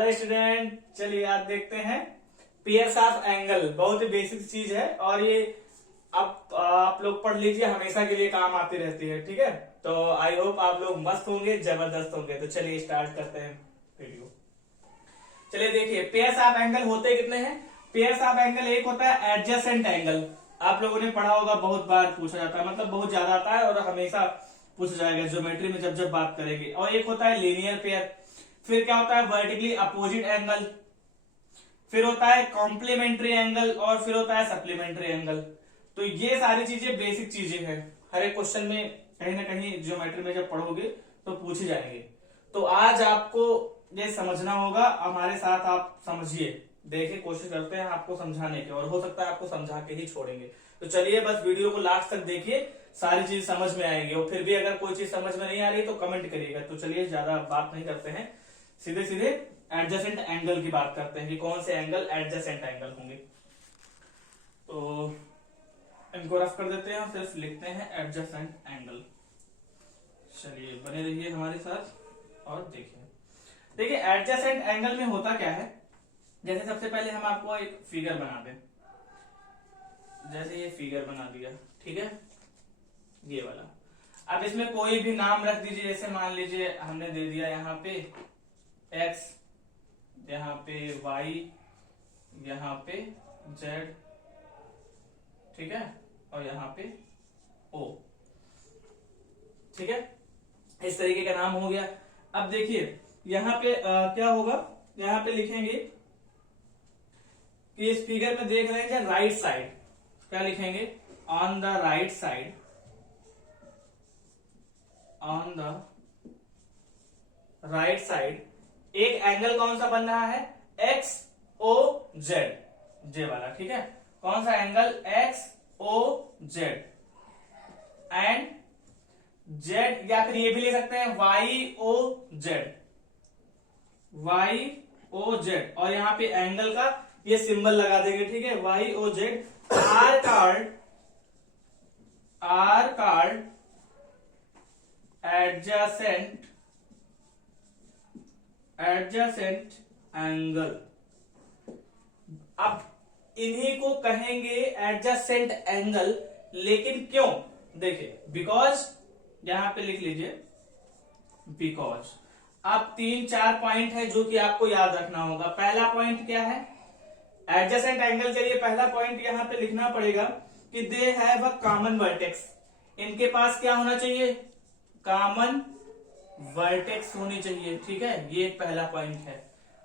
Hello student, चलिए आज देखते हैं पेयर्स ऑफ एंगल। बहुत ही बेसिक चीज है और ये अब आप लोग पढ़ लीजिए, हमेशा के लिए काम आती रहती है। ठीक है, तो आई होप आप लोग मस्त होंगे, जबरदस्त होंगे। तो चलिए स्टार्ट करते हैं वीडियो। चलिए देखिए, पेयर्स ऑफ एंगल होते कितने हैं। पेयर्स ऑफ एंगल एक होता है एडजेसेंट एंगल। आप लोगों ने पढ़ा होगा, बहुत बार पूछा जाता है, मतलब बहुत ज्यादा आता है और हमेशा पूछा जाएगा ज्योमेट्री में जब जब बात करेंगे। और एक होता है लीनियर पेयर। फिर क्या होता है वर्टिकली अपोजिट एंगल। फिर होता है कॉम्प्लीमेंट्री एंगल और फिर होता है सप्लीमेंट्री एंगल। तो ये सारी चीजें बेसिक चीजें हैं, हर एक क्वेश्चन में कहीं ना कहीं ज्योमेट्री में जब पढ़ोगे तो पूछे जाएंगे। तो आज आपको ये समझना होगा, हमारे साथ आप समझिए। देखिए, कोशिश करते हैं आपको समझाने की, और हो सकता है आपको समझा के ही छोड़ेंगे। तो चलिए बस वीडियो को लास्ट तक देखिए, सारी चीज समझ में आएगी। और फिर भी अगर कोई चीज समझ में नहीं आ रही तो कमेंट करिएगा। तो चलिए ज्यादा बात नहीं करते हैं, सीधे सीधे एडजेसेंट एंगल की बात करते हैं कि कौन से एंगल एडजेसेंट एंगल होंगे। तो इनको रफ कर देते हैं और सिर्फ लिखते हैं एडजेसेंट एंगल। चलिए बने रहिए हमारे साथ और देखिए एडजेसेंट एंगल में होता क्या है। जैसे सबसे पहले हम आपको एक फिगर बना दें, जैसे ये फिगर बना दिया, ठीक है, ये वाला। अब इसमें कोई भी नाम रख दीजिए, जैसे मान लीजिए हमने दे दिया यहाँ पे x, यहाँ पे y, यहाँ पे z, ठीक है, और यहाँ पे o, ठीक है। इस तरीके का नाम हो गया। अब देखिए यहाँ पे क्या होगा, यहाँ पे लिखेंगे कि इस फिगर में देख रहे हैं राइट साइड, क्या लिखेंगे, on the right side, on the right side एक एंगल कौन सा बन रहा है, एक्स ओ जेड, जे वाला, ठीक है। कौन सा angle, X O Z, and Z, या फिर ये भी ले सकते हैं Y O Z, Y O Z, और यहाँ पे एंगल का ये सिंबल लगा देंगे, ठीक है, Y O Z. Are called adjacent angle. अब इन्हीं को कहेंगे एडजेसेंट एंगल, लेकिन क्यों, देखिए बिकॉज, यहां पे लिख लीजिए बिकॉज। अब 3-4 पॉइंट है जो कि आपको याद रखना होगा। पहला पॉइंट क्या है, एडजेसेंट एंगल के लिए पहला पॉइंट यहां पे लिखना पड़ेगा कि they have a common vertex. इनके पास क्या होना चाहिए, कॉमन वर्टेक्स होनी चाहिए, ठीक है। ये पहला पॉइंट है,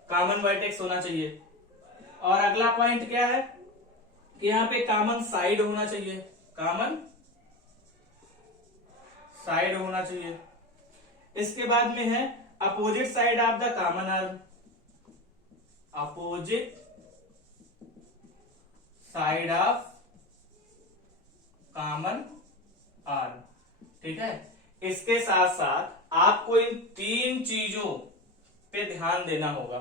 कॉमन वर्टेक्स होना चाहिए। और अगला पॉइंट क्या है कि यहाँ पे कॉमन साइड होना चाहिए, कॉमन साइड होना चाहिए। इसके बाद में है opposite side of the common arm, opposite side of common arm, ठीक है। इसके साथ साथ आपको इन 3 चीजों पे ध्यान देना होगा,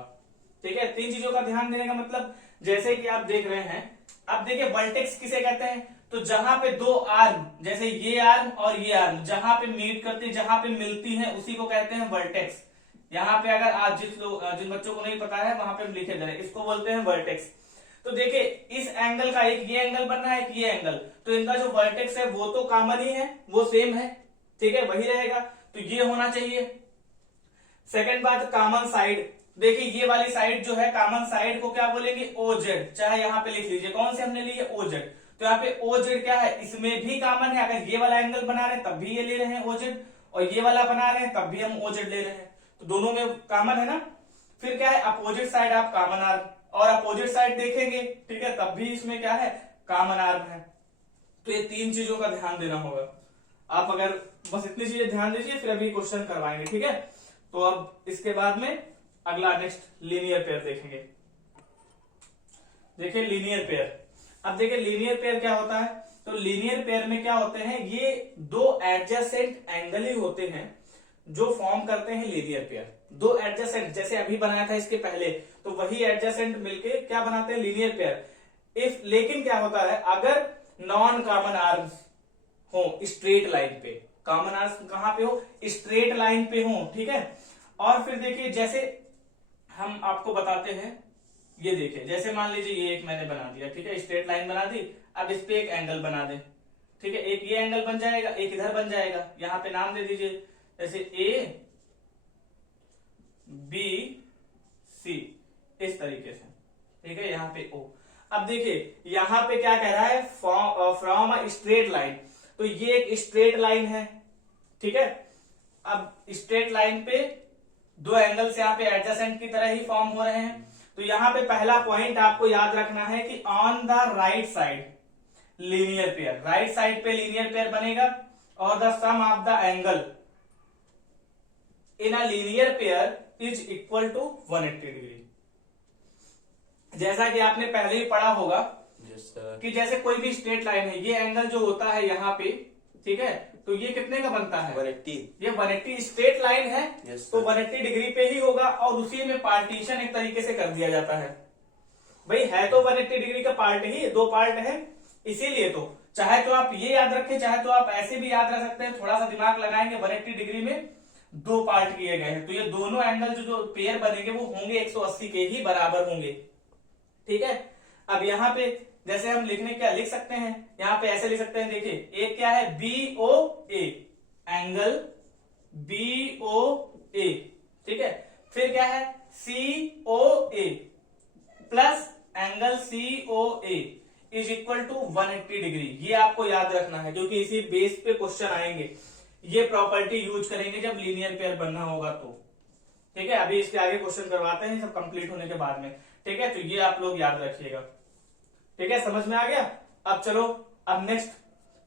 ठीक है। 3 चीजों का ध्यान देने का मतलब, जैसे कि आप देख रहे हैं, अब देखिए वर्टेक्स किसे कहते हैं, तो जहां पे 2 आर्म, जैसे ये आर्म और ये आर्म जहां पे मीट करती, जहां पे मिलती हैं, उसी को कहते हैं वर्टेक्स। यहाँ पे अगर आज जिन बच्चों को नहीं पता है वहां पे हम लिखे दे रहे हैं, इसको बोलते हैं वर्टेक्स। तो देखिए इस एंगल का एक ये एंगल बन रहा है, एक ये एंगल, तो इनका जो वर्टेक्स है वो तो कॉमन ही है, वो सेम है, ठीक है, वही रहेगा, तो ये होना चाहिए। सेकंड बात, कॉमन साइड। देखिए ये वाली साइड जो है, कॉमन साइड को क्या बोलेंगे, ओ जेड, चाहे यहाँ पे लिख लीजिए कौन से हमने लिए, ओ जेड। तो यहाँ पे ओ जेड क्या है, इसमें भी कॉमन है। अगर ये वाला एंगल बना रहे हैं तब भी ये ले रहे हैं ओ जेड, और ये वाला बना रहे हैं तब भी हम ओ जेड ले रहे हैं, तो दोनों में कॉमन है ना। फिर क्या है, opposite side of common arm, और अपोजिट साइड देखेंगे, ठीक है, तब भी इसमें क्या है, कॉमन आर्म है। तो ये 3 चीजों का ध्यान देना होगा। आप अगर बस इतनी चीजें ध्यान दीजिए, फिर अभी क्वेश्चन करवाएंगे, ठीक है। तो अब इसके बाद में अगला नेक्स्ट लीनियर पेयर देखेंगे। देखिए लीनियर पेयर, अब देखिए लीनियर पेयर क्या होता है। तो लीनियर पेयर में क्या होते हैं, ये 2 एडजेसेंट एंगल ही होते हैं जो फॉर्म करते हैं लीनियर पेयर। 2 एडजेसेंट, जैसे अभी बनाया था इसके पहले, तो वही एडजेसेंट मिलके क्या बनाते हैं, लीनियर पेयर। इफ, लेकिन क्या होता है, अगर नॉन कॉमन आर्म्स हो स्ट्रेट लाइन पे, कॉमन आर्म्स कहां पे हो, स्ट्रेट लाइन पे हो, ठीक है। और फिर देखिए जैसे हम आपको बताते हैं। ये देखिए, जैसे मान लीजिए ये एक मैंने बना दिया, ठीक है, स्ट्रेट लाइन बना दी। अब इस पे एक एंगल बना दे, ठीक है, एक ये एंगल बन जाएगा, एक इधर बन जाएगा। यहाँ पे नाम दे दीजिए, जैसे ए बी सी, इस तरीके से, ठीक है, यहाँ पे ओ। अब देखिए यहाँ पे क्या कह रहा है, फ्रॉम अ स्ट्रेट लाइन, तो ये एक स्ट्रेट लाइन है, ठीक है। अब स्ट्रेट लाइन पे दो एंगल्स यहाँ पे एडजेसेंट की तरह ही फॉर्म हो रहे हैं। तो यहाँ पे पहला पॉइंट आपको याद रखना है कि on the right side linear pair, right side पे लीनियर पेयर बनेगा, और the sum of the angle in a linear pair is equal to 180 degree. जैसा कि आपने पहले ही पढ़ा होगा कि जैसे कोई भी स्ट्रेट लाइन है, ये एंगल जो होता है यहाँ पे, ठीक है, तो ये कितने का बनता है, 180। ये 180 स्ट्रेट लाइन है, तो 180 डिग्री पे ही होगा, और उसी में पार्टीशन एक तरीके से कर दिया जाता है। भाई है तो 180 डिग्री का पार्ट ही, दो पार्ट है, इसीलिए तो चाहे तो आप ये याद रखें, चाहे तो आप ऐसे भी याद रख सकते हैं, थोड़ा सा दिमाग लगाएंगे। 180 डिग्री में दो पार्ट किए गए हैं, तो ये दोनों एंगल जो पेयर बनेंगे वो होंगे 180 के ही बराबर होंगे, ठीक है। अब यहाँ पे जैसे हम लिखने क्या लिख सकते हैं, यहाँ पे ऐसे लिख सकते हैं, देखिए एक क्या है, B O A, angle B O A, ठीक है। फिर क्या है, C O A plus angle C O A is equal to 180 degree. ये आपको याद रखना है, क्योंकि इसी बेस पे क्वेश्चन आएंगे। ये प्रॉपर्टी यूज करेंगे जब लीनियर पेयर बनना होगा तो, ठीक है। अभी इसके आगे क्वेश्चन करवाते हैं सब कंप्लीट होने के बाद में, ठीक है। तो ये आप लोग याद रखिएगा, ठीक है, समझ में आ गया। अब चलो, अब नेक्स्ट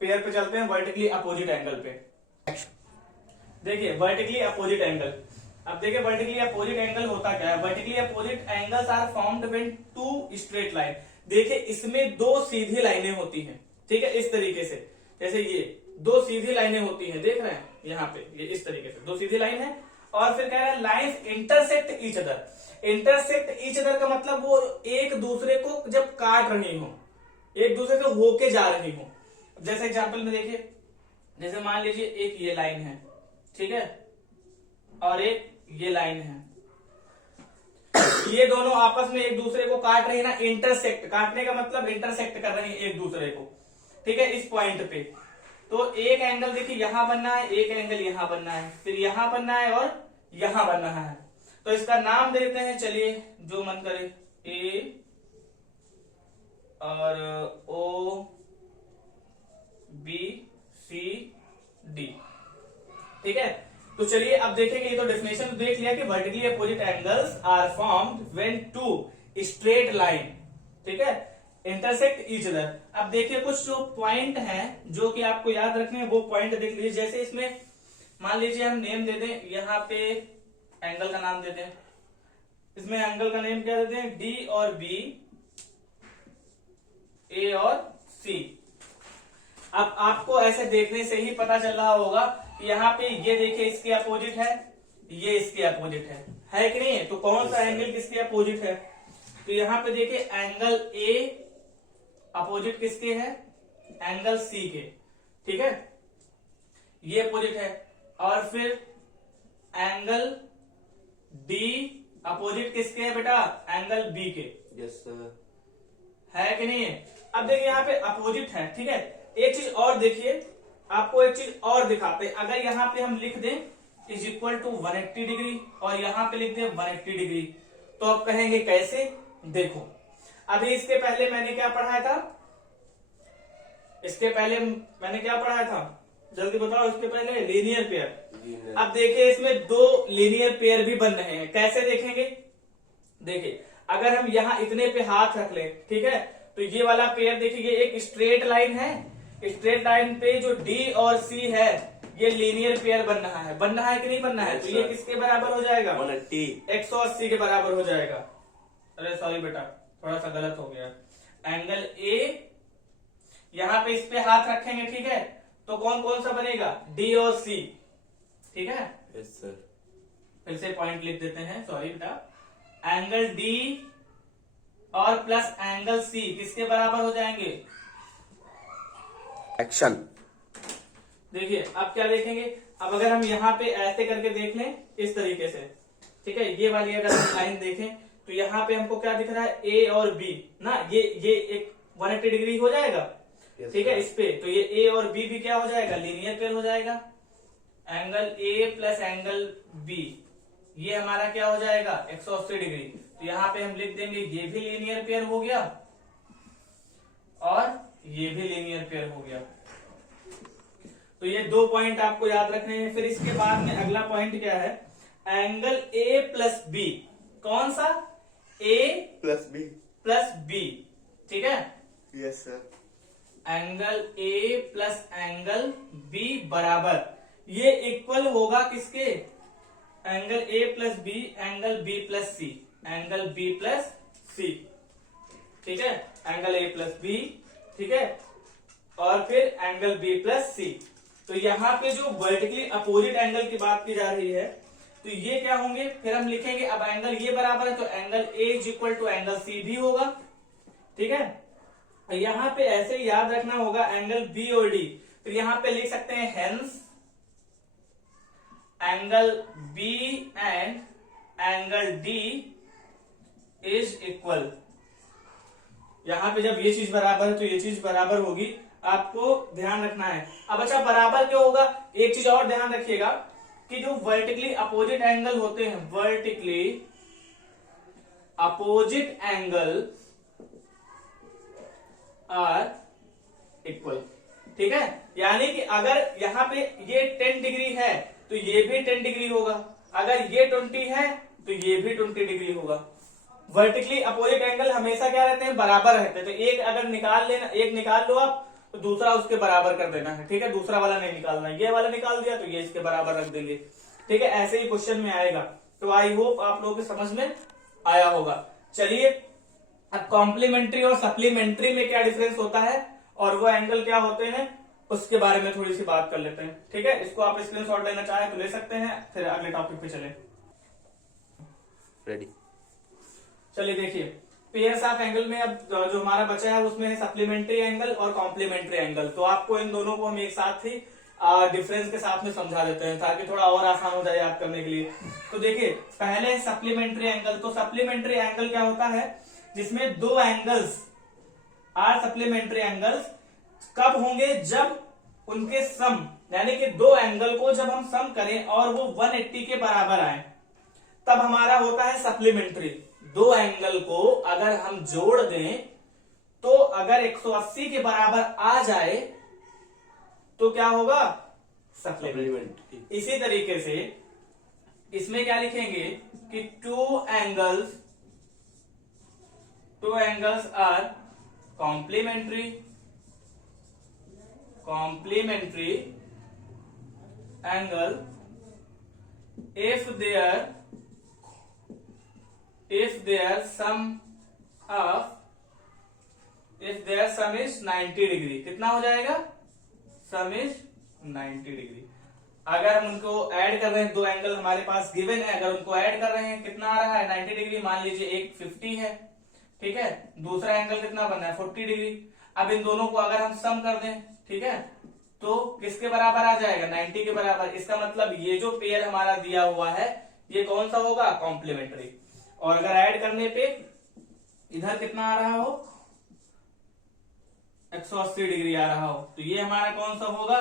पेयर पे चलते हैं, वर्टिकली अपोजिट एंगल पे। देखिए वर्टिकली अपोजिट एंगल, अब देखिए वर्टिकली अपोजिट एंगल होता क्या है। Vertically opposite angles are formed when two straight line, देखिए इसमें दो सीधी लाइनें होती हैं, ठीक है, इस तरीके से, जैसे ये दो सीधी लाइनें होती हैं, देख रहे हैं यहाँ पे, ये इस तरीके से दो सीधी लाइन है। और फिर कह रहा है lines intersect each other. Intersect each other का मतलब वो एक दूसरे को जब काट रही हो, एक दूसरे से होके जा रही हो। जैसे एग्जांपल में देखिए, जैसे मान लीजिए एक ये लाइन है, ठीक है, और एक ये लाइन है, ये दोनों आपस में एक दूसरे को काट रही है ना, इंटरसेक्ट, काटने का मतलब इंटरसेक्ट कर रही है एक दूसरे को, ठीक है, इस पॉइंट पे। तो एक एंगल देखिए यहां बनना है, एक एंगल यहां बनना है, फिर यहां बनना है और यहां बनना है। तो इसका नाम देते हैं, चलिए जो मन करे, ए और ओ बी सी डी, ठीक है। तो चलिए अब देखेंगे, ये तो डेफिनेशन देख लिया कि vertically opposite angles are formed when two straight line, ठीक है, इंटरसेक्ट ईच अदर। अब देखिए कुछ जो पॉइंट हैं जो कि आपको याद रखने हैं, वो पॉइंट देख लीजिए। जैसे इसमें मान लीजिए हम नेम दे दें, यहाँ पे एंगल का नाम देते हैं, इसमें एंगल का नेम क्या देते हैं, डी और बी, ए और सी। अब आपको ऐसे देखने से ही पता चल रहा होगा, यहाँ पे ये देखिए इसके अपोजिट है, ये इसके अपोजिट है कि नहीं। तो कौन सा एंगल किसके अपोजिट है, तो यहाँ पे देखिए एंगल ए अपोजिट किसके है, एंगल सी के, ठीक है, ये अपोजिट है। और फिर एंगल डी अपोजिट किसके है बेटा, एंगल बी के। यस सर, है कि नहीं है। अब देखिए यहाँ पे अपोजिट है, ठीक है। एक चीज और देखिए, आपको एक चीज और दिखाते हैं। अगर यहाँ पे हम लिख दें इज इक्वल टू 180 डिग्री और यहाँ पे लिख दें 180 डिग्री, तो आप कहेंगे कैसे, देखो अभी इसके पहले मैंने क्या पढ़ाया था, इसके पहले मैंने क्या पढ़ाया था, जल्दी बताओ, इसके पहले लीनियर पेयर। अब देखिए इसमें दो लीनियर पेयर भी बन रहे हैं, कैसे देखेंगे, देखिए अगर हम यहाँ इतने पे हाथ रख ले, ठीक है, तो ये वाला पेयर देखिए, ये एक स्ट्रेट लाइन है, स्ट्रेट लाइन पे जो डी और सी है ये लीनियर पेयर बन रहा है, बन रहा है कि नहीं बनना है। तो ये किसके बराबर हो जाएगा, 180 के बराबर हो जाएगा। अरे सॉरी बेटा, थोड़ा सा गलत हो गया। एंगल ए यहाँ पे इस पे हाथ रखेंगे, ठीक है, तो कौन कौन सा बनेगा, डी और सी, ठीक है। यस सर, फिर से पॉइंट लिख देते हैं, सॉरी बेटा। एंगल डी और प्लस एंगल सी किसके बराबर हो जाएंगे, एक्शन। देखिए अब क्या देखेंगे, अब अगर हम यहाँ पे ऐसे करके देख लें इस तरीके से, ठीक है। ये वाली अगर हम लाइन देखें तो यहाँ पे हमको क्या दिख रहा है, ए और बी ना, ये एक 180 डिग्री हो जाएगा, ठीक है। इस पे तो ये ए और बी भी क्या हो जाएगा, लीनियर पेयर हो जाएगा। Angle A plus angle B ये हमारा क्या हो जाएगा 180 डिग्री। तो यहाँ पे हम लिख देंगे ये भी लीनियर पेयर हो गया और ये भी लीनियर पेयर हो गया। तो ये 2 पॉइंट आपको याद रखने हैं। फिर इसके बाद में अगला पॉइंट क्या है, एंगल ए प्लस बी, कौन सा, ए प्लस बी, ठीक है। Yes sir. Angle A plus angle B बराबर, ये इक्वल होगा किसके, angle A plus B angle B plus C, angle B plus C, ठीक है। एंगल ए प्लस बी, ठीक है, और फिर एंगल बी प्लस सी। तो यहाँ पे जो वर्टिकली अपोजिट एंगल की बात की जा रही है तो ये क्या होंगे, फिर हम लिखेंगे अब एंगल ये बराबर है तो angle A is equal to angle C भी होगा, ठीक है। यहाँ पे ऐसे ही याद रखना होगा एंगल बी और डी, तो यहाँ पे लिख सकते हैं hence angle B and angle D is equal. यहां पे जब ये चीज बराबर है तो ये चीज बराबर होगी, आपको ध्यान रखना है। अब अच्छा बराबर क्यों होगा, एक चीज और ध्यान रखिएगा कि जो वर्टिकली अपोजिट एंगल होते हैं, vertically opposite angle are equal, ठीक है। यानी कि अगर यहाँ पे ये 10 डिग्री है तो ये भी 10 डिग्री होगा, अगर ये 20 है तो ये भी 20 डिग्री होगा। वर्टिकली अपोजिट एंगल हमेशा क्या रहते हैं, बराबर रहते हैं। तो एक अगर निकाल लेना, एक निकाल लो आप तो दूसरा उसके बराबर कर देना है, ठीक है। दूसरा वाला नहीं निकालना, ये वाला निकाल दिया तो ये इसके बराबर रख देंगे, ठीक है। ऐसे ही क्वेश्चन में आएगा। तो आई होप आप लोगों के समझ में आया होगा। चलिए अब कॉम्प्लीमेंट्री और सप्लीमेंट्री में क्या डिफरेंस होता है और वो एंगल क्या होते हैं उसके बारे में थोड़ी सी बात कर लेते हैं, ठीक है। इसको आप स्क्रीनशॉट लेना चाहे तो ले सकते हैं, फिर अगले टॉपिक पे चले। रेडी। चलिए देखिए, पेयर्स ऑफ एंगल में अब जो हमारा बचा है उसमें है सप्लीमेंट्री एंगल और कॉम्प्लीमेंट्री एंगल। तो आपको इन दोनों को हम एक साथ ही डिफरेंस के साथ में समझा देते हैं ताकि थोड़ा और आसान हो जाए याद करने के लिए। तो देखिए पहले सप्लीमेंट्री एंगल। तो सप्लीमेंट्री एंगल क्या होता है, जिसमें दो एंगल्स आर सप्लीमेंट्री एंगल्स कब होंगे, जब उनके सम, यानी कि दो एंगल को जब हम सम करें और वो 180 के बराबर आए तब हमारा होता है सप्लीमेंट्री। दो एंगल को अगर हम जोड़ दें तो अगर 180 के बराबर आ जाए तो क्या होगा, सप्लीमेंट्री। इसी तरीके से इसमें क्या लिखेंगे कि two angles are complementary angle if their sum is 90 degree. कितना हो जाएगा, सम इज 90 डिग्री। अगर हम उनको ऐड कर रहे हैं, दो एंगल हमारे पास गिवन है, अगर उनको ऐड कर रहे हैं कितना आ रहा है 90 डिग्री। मान लीजिए एक 50 है, ठीक है, दूसरा एंगल कितना बनना है 40 डिग्री। अब इन दोनों को अगर हम सम कर दें, ठीक है, तो किसके बराबर आ जाएगा 90 के बराबर। इसका मतलब ये जो पेयर हमारा दिया हुआ है ये कौन सा होगा, कॉम्प्लीमेंट्री। और अगर ऐड करने पे इधर कितना आ रहा हो 180 डिग्री आ रहा हो तो ये हमारा कौन सा होगा,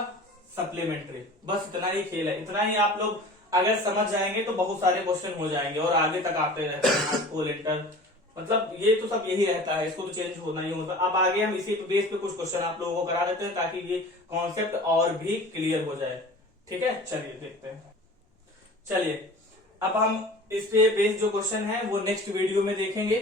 सप्लीमेंट्री। बस इतना ही खेल है, इतना ही आप लोग अगर समझ जाएंगे तो बहुत सारे क्वेश्चन हो जाएंगे और आगे तक आते रहते हैं। लेटर मतलब ये तो सब यही रहता है, इसको तो चेंज होना ही होता। अब आगे हम इसी बेस पे कुछ क्वेश्चन आप लोगों को करा देते हैं ताकि ये कॉन्सेप्ट और भी क्लियर हो जाए, ठीक है। चलिए देखते हैं। चलिए अब हम इस पे बेस जो क्वेश्चन है वो नेक्स्ट वीडियो में देखेंगे।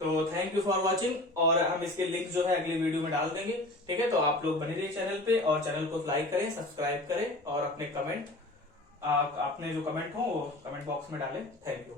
तो थैंक यू फॉर वॉचिंग, और हम इसके लिंक जो है अगली वीडियो में डाल देंगे, ठीक है। तो आप लोग बने रहिए चैनल पे और चैनल को लाइक करें, सब्सक्राइब करें और अपने जो कमेंट हो वो कमेंट बॉक्स में डालें। Thank you.